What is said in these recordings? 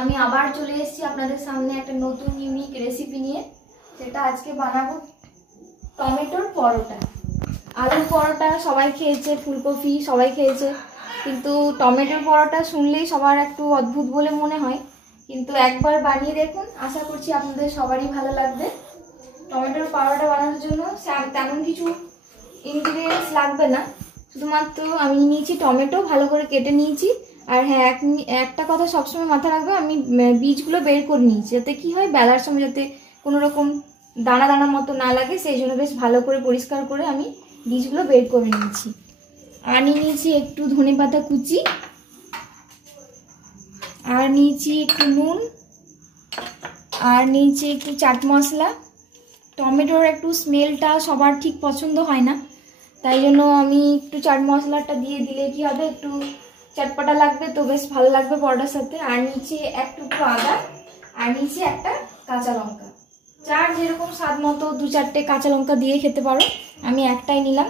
আমি আবার চলে এসেছি আপনাদের সামনে একটা নতুন ইউনিক রেসিপি নিয়ে। সেটা আজকে বানাবো টমেটোর পরোটা। আলুর পরোটা সবাই খেয়েছে, ফুলকপি সবাই খেয়েছে, কিন্তু টমেটোর পরোটা শুনলেই সবার একটু অদ্ভুত বলে মনে হয়। কিন্তু একবার বানিয়ে দেখুন, আশা করছি আপনাদের সবারই ভালো লাগবে। টমেটোর পরোটা বানানোর জন্য তেমন কিছু ইনগ্রিডিয়েন্টস লাগবে না, শুধুমাত্র আমি নিয়েছি টমেটো, ভালো করে কেটে নিয়েছি। আর হ্যাঁ, একটা কথা সবসময় মাথায় রাখবে, আমি বীজগুলো বের করে নিয়েছি, যাতে কি হয় বেলার সময় যাতে কোনো রকম দানা দানা মতো না লাগে, সেই জন্য বেশ ভালো করে পরিষ্কার করে আমি বীজগুলো বের করে নিয়েছি। আর নিয়েছি একটু ধনেপাতা কুচি, আর নিয়েছি একটু নুন, আর নিয়েছি একটু চাট মশলা। টমেটোর একটু স্মেলটা সবার ঠিক পছন্দ হয় না, তাই জন্য আমি একটু চাট মশলাটা দিয়ে দিলে কি হবে, একটু চটপটা লাগবে, তো বেশ ভালো লাগবে পরোটার সাথে। আর নিচে একটু আদা, আর নিচে একটা কাঁচা লঙ্কা। যার যেরকম স্বাদ মতো 2-4টে কাঁচা লঙ্কা দিয়ে খেতে পারো, আমি একটাই নিলাম।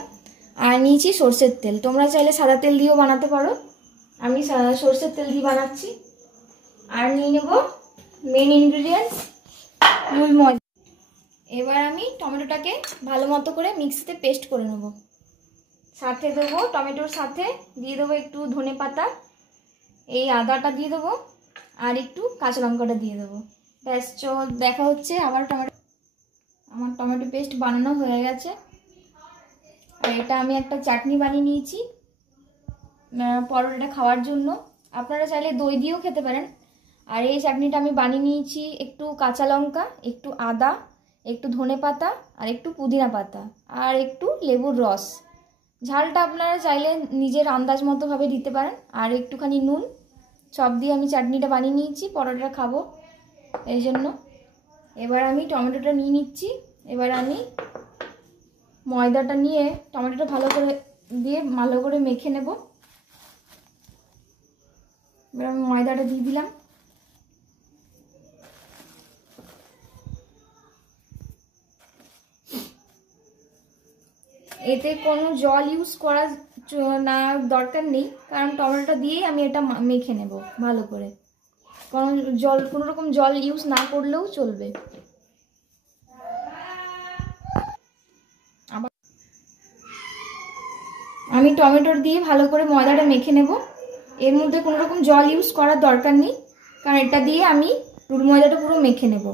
আর নিয়েছি সর্ষের তেল, তোমরা চাইলে সাদা তেল দিয়েও বানাতে পারো, আমি সর্ষের তেল দিয়ে বানাচ্ছি। আর নিয়ে নেব মেন ইনগ্রিডিয়েন্টস, মূল ময়দা। এবার আমি টমেটোটাকে ভালো মতো করে মিক্সিতে পেস্ট করে নেব। সাথে দেবো টমেটোর সাথে দিয়ে দেবো একটু ধনেপাতা, এই আদাটা দিয়ে দেবো, আর একটু কাঁচা লঙ্কাটা দিয়ে দেবো। ব্যাস, দেখা হচ্ছে আবার। আমার টমেটো পেস্ট বানানো হয়ে গেছে। আর এটা আমি একটা চাটনি বানিয়ে নিয়েছি পরোটাটা খাওয়ার জন্য। আপনারা চাইলে দই দিয়েও খেতে পারেন। আর এই চাটনিটা আমি বানিয়ে নিয়েছি একটু কাঁচা লঙ্কা, একটু আদা, একটু ধনেপাতা, আর একটু পুদিনা পাতা, আর একটু লেবুর রস। ঝালটা আপনারা চাইলে নিজের আন্দাজ মতো ভাবে দিতে পারেন। আর একটুখানি নুন, সব দিয়ে আমি চাটনিটা বানিয়ে নিয়েছি, পরোটাটা খাবো এই জন্য। এবার আমি টমেটোটা নিয়ে নিচ্ছি। এবার আমি ময়দাটা নিয়ে টমেটোটা ভালো করে দিয়ে ভালো করে মেখে নেব। এবার আমি ময়দাটা দিয়ে দিলাম। এতে কোনো জল ইউজ করা না দরকার নেই, কারণ টমেটোটা দিয়েই আমি এটা মেখে নেব ভালো করে। কোনো রকম জল ইউজ না করলেও চলবে। আমি টমেটোর দিয়ে ভালো করে ময়দাটা মেখে নেব। এর মধ্যে কোনো রকম জল ইউজ করার দরকার নেই, কারণ এটা দিয়ে আমি ময়দাটা পুরো মেখে নেব।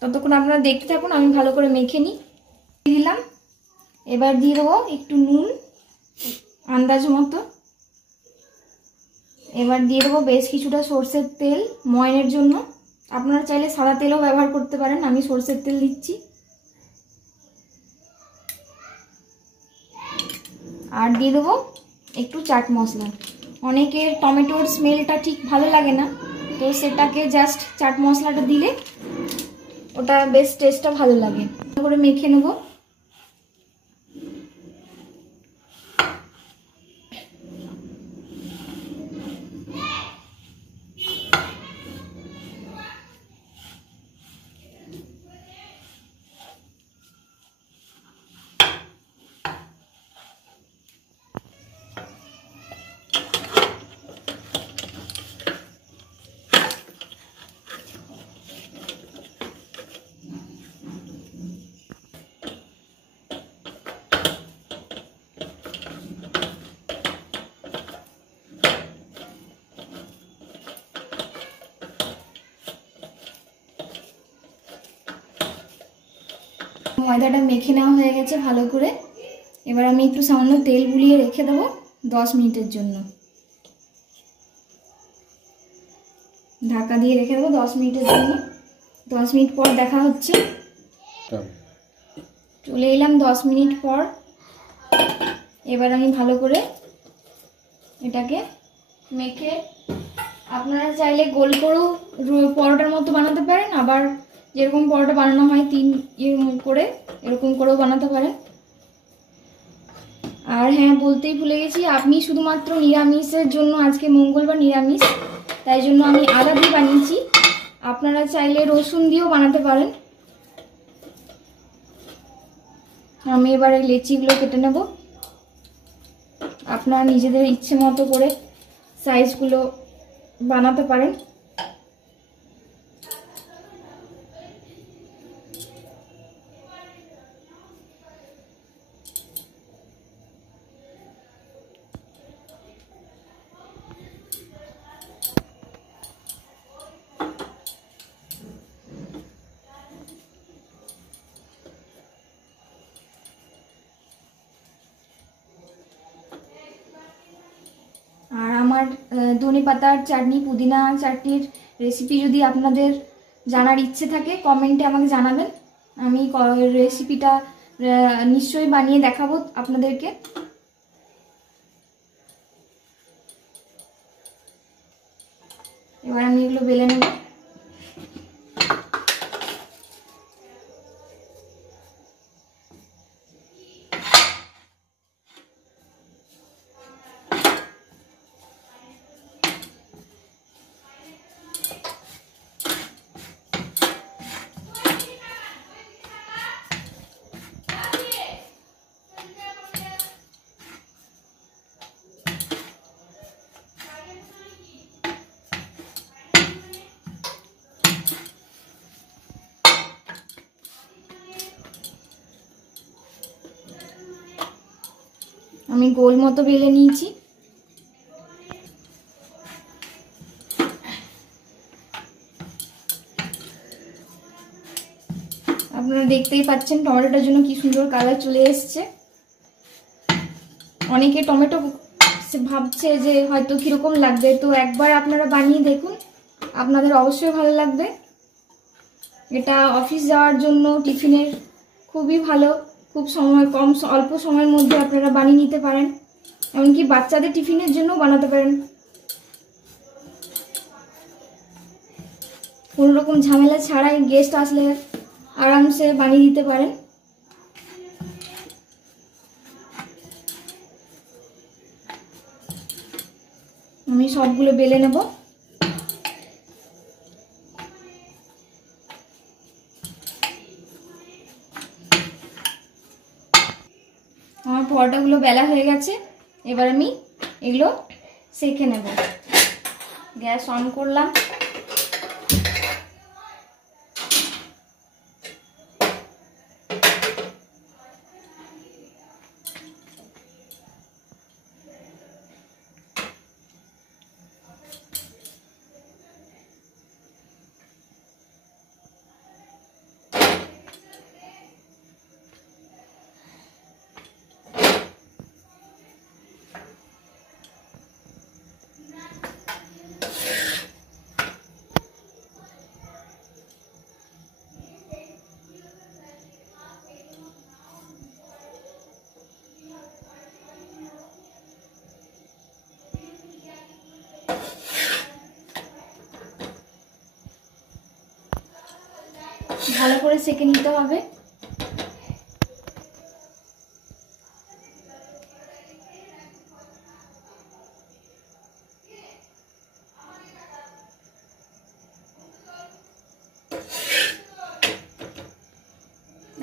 ততক্ষণ আপনারা দেখতে থাকুন, আমি ভালো করে মেখে নিই। দিলাম। এবার দিয়ে দেবো একটু নুন আন্দাজ মতো। এবার দিয়ে দেবো বেশ কিছুটা সর্ষের তেল ময়নের জন্য। আপনারা চাইলে সাদা তেলও ব্যবহার করতে পারেন, আমি সর্ষের তেল দিচ্ছি। আর দিয়ে দেবো একটু চাট মশলা। অনেকের টমেটোর স্মেলটা ঠিক ভালো লাগে না, তো সেটাকে জাস্ট চাট মশলাটা দিলে ওটা বেশ টেস্টটা ভালো লাগে। ভালো করে মেখে নেব। ময়দাটা মেখে নেওয়া হয়ে গেছে ভালো করে। এবার আমি একটু সামান্য তেল বুলিয়ে রেখে দেবো 10 মিনিটের জন্য। ঢাকা দিয়ে রেখে দেবো 10 মিনিটের জন্য। 10 মিনিট পর দেখা হচ্ছে। চলে এলাম 10 মিনিট পর। এবার আমি ভালো করে এটাকে মেখে, আপনারা চাইলে গোল করেও পরোটার মতো বানাতে পারেন, আবার যেরকম পরোটা বানানো হয় 3 করে এরকম করেও বানাতে পারেন। আর হ্যাঁ, বলতেই ভুলে গেছি, আপনি শুধুমাত্র নিরামিষের জন্য, আজকে মঙ্গলবার নিরামিষ, তাই জন্য আমি আদা দিয়ে বানিয়েছি। আপনারা চাইলে রসুন দিয়েও বানাতে পারেন। আমি এবারে লেচিগুলো কেটে নেব। আপনারা নিজেদের ইচ্ছে মতো করে সাইজগুলো বানাতে পারেন। আর আমার ধনে পাতার চাটনি, পুদিনা চাটনির রেসিপি যদি আপনাদের জানার ইচ্ছে থাকে কমেন্টে আমাকে জানাবেন। আমি রেসিপিটা নিশ্চয়ই বানিয়ে দেখাবো আপনাদেরকে। এবার আমি এগুলো বেলে নেব। আমি গোল মতো বেলে নিয়েছি। আপনারা দেখতেই পাচ্ছেন টমেটোটার জন্য কি সুন্দর কালার চলে এসছে। অনেকে টমেটো ভাবছে যে হয়তো কিরকম লাগবে, তো একবার আপনারা বানিয়ে দেখুন, আপনাদের অবশ্যই ভালো লাগবে। এটা অফিস যাওয়ার জন্য টিফিনের খুবই ভালো, খুব অল্প সময়ের মধ্যে আপনারা বানিয়ে নিতে পারেন। এমনকি বাচ্চাদের টিফিনের জন্য বানাতে পারেন, কোনো রকম ঝামেলা ছাড়াই গেস্ট আসলে আরামসে বানিয়ে দিতে পারেন। আমি সবগুলো বেলে নেব। আমার পরোটাগুলো বেলা হয়ে গেছে, এবার আমি এগুলো সেঁকে নেব। গ্যাস অন করলাম। ভালো করে সেঁকে নিতে হবে।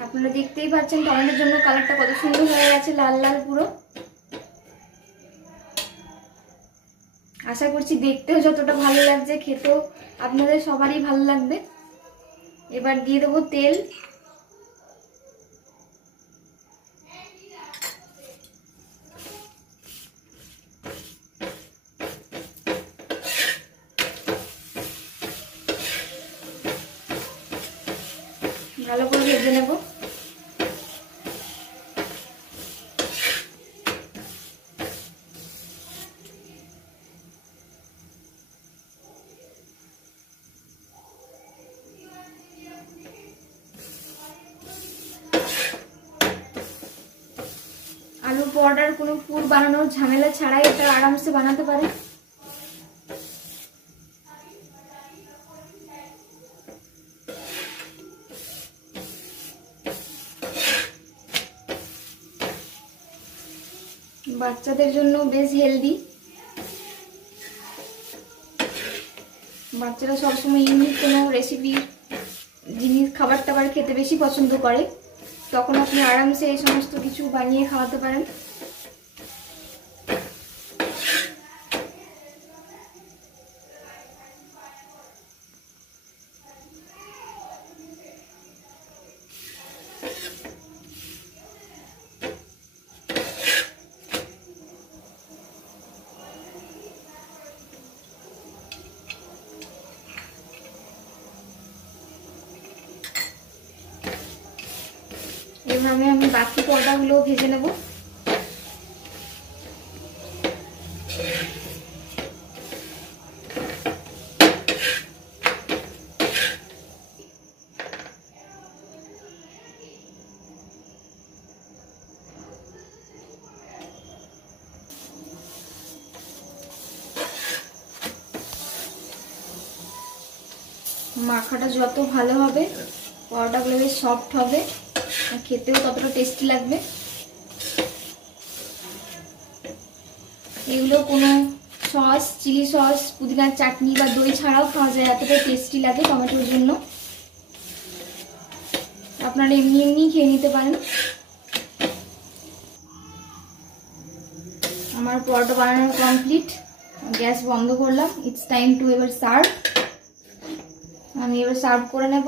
আপনারা দেখতেই পাচ্ছেন টমেটোর জন্য কালারটা কত সুন্দর হয়ে গেছে, লাল লাল পুরো। আশা করছি দেখতেও যতটা ভালো লাগছে খেতেও আপনাদের সবারই ভালো লাগবে। এবার দিয়ে দেবো তেল। ভালো করে ভেজে নেব। আলুর পরোটার কোনো পুর বানানোর ঝামেলা ছাড়াই এটা আরামসে বানাতে পারে। বাচ্চাদের জন্য বেশ হেলদি। বাচ্চারা সবসময় ইউনিক কোনো রেসিপি জিনিস খাবার টাবার খেতে বেশি পছন্দ করে, তখন আপনি আরামসে এই সমস্ত কিছু বানিয়ে খাওয়াতে পারেন। এভাবে আমি বাকি পরোটাগুলো ভেজে নেব। মাখাটা যত ভালো হবে পরোটাগুলো বেশ সফট হবে আর খেতেও ততটা টেস্টি লাগবে। এগুলো কোনো সস, চিলি সস, পুদিনার চাটনি বা দই ছাড়াও খাওয়া যায়, এতটা টেস্টি লাগে টমেটোর জন্য। আপনারা এমনি এমনি খেয়ে নিতে পারেন। আমার পরোটা বানানো কমপ্লিট, গ্যাস বন্ধ করলাম। ইটস টাইম টু এবার সার্ভ। আমি এবার সার্ভ করে নেব।